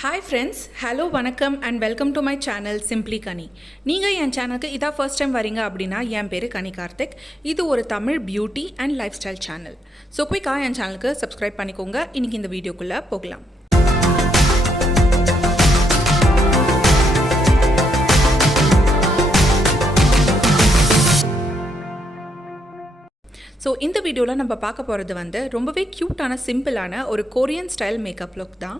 Hi friends, hello, vanakkam and welcome to my channel Simply Kani. நீங்க என் சேனலுக்கு இதா first time வரீங்க அப்படின்னா என் பேரு கனி கார்த்திக். இது ஒரு Tamil beauty and life style channel. So குயிக்காக என் சேனலுக்கு சப்ஸ்கிரைப் பண்ணிக்கோங்க. இன்னைக்கு இந்த வீடியோக்குள்ளே போகலாம். ஸோ இந்த வீடியோவில் நம்ம பார்க்க போகிறது ரொம்பவே க்யூட்டான சிம்பிளான ஒரு கொரியன் ஸ்டைல் மேக்கப் லுக் தான்.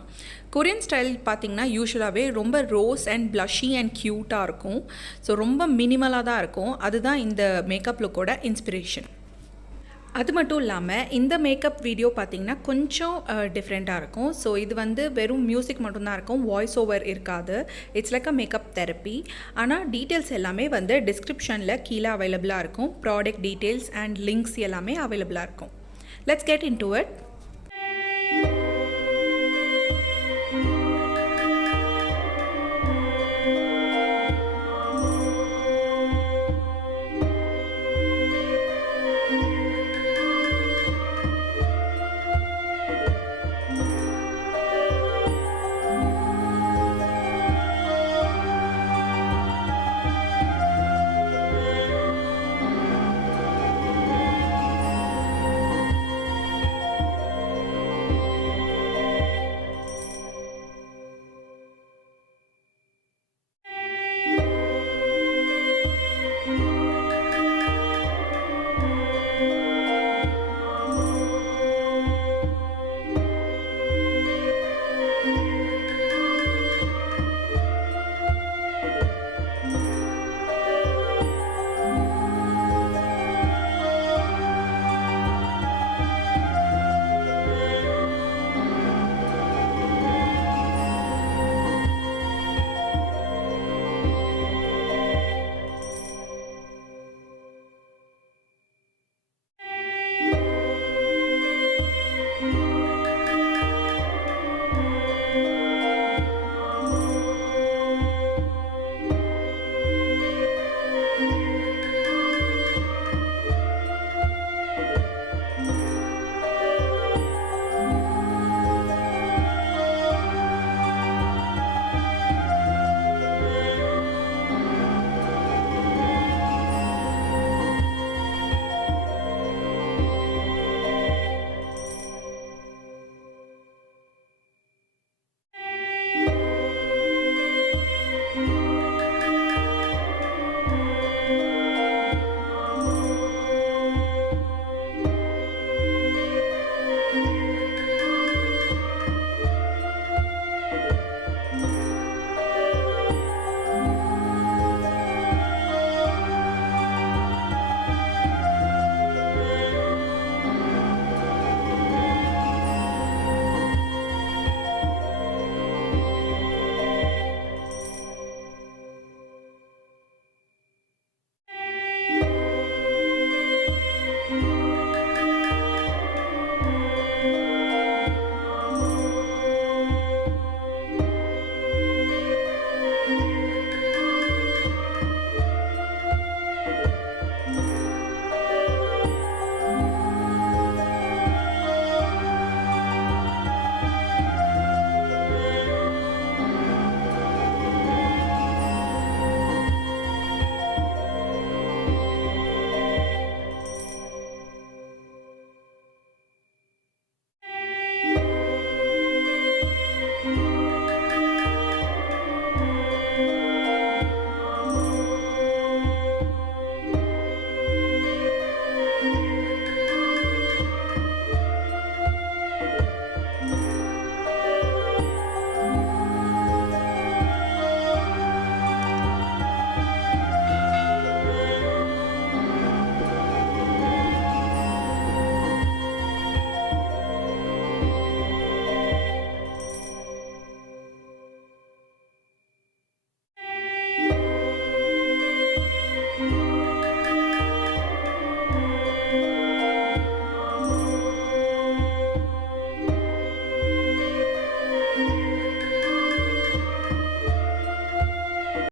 கொரியன் ஸ்டைல் பார்த்திங்கன்னா யூஸ்வலாகவே ரொம்ப ரோஸ் அண்ட் ப்ளஷி அண்ட் க்யூட்டாக இருக்கும். ஸோ ரொம்ப மினிமலாக தான் இருக்கும். அதுதான் இந்த மேக்கப் லுக்கோட இன்ஸ்பிரேஷன். அது மட்டும் இல்லாமல் இந்த மேக்கப் வீடியோ பார்த்திங்கன்னா கொஞ்சம் டிஃப்ரெண்ட்டாக இருக்கும். ஸோ இது வெறும் மியூசிக் மட்டும்தான் இருக்கும், வாய்ஸ் ஓவர் இருக்காது. It's like a makeup therapy. ஆனால் டீட்டெயில்ஸ் எல்லாமே டிஸ்கிரிப்ஷனில் கீழே அவைலபிளாக இருக்கும். ப்ராடக்ட் டீட்டெயில்ஸ் அண்ட் லிங்க்ஸ் எல்லாமே அவைலபிளாக இருக்கும். Let's get into it.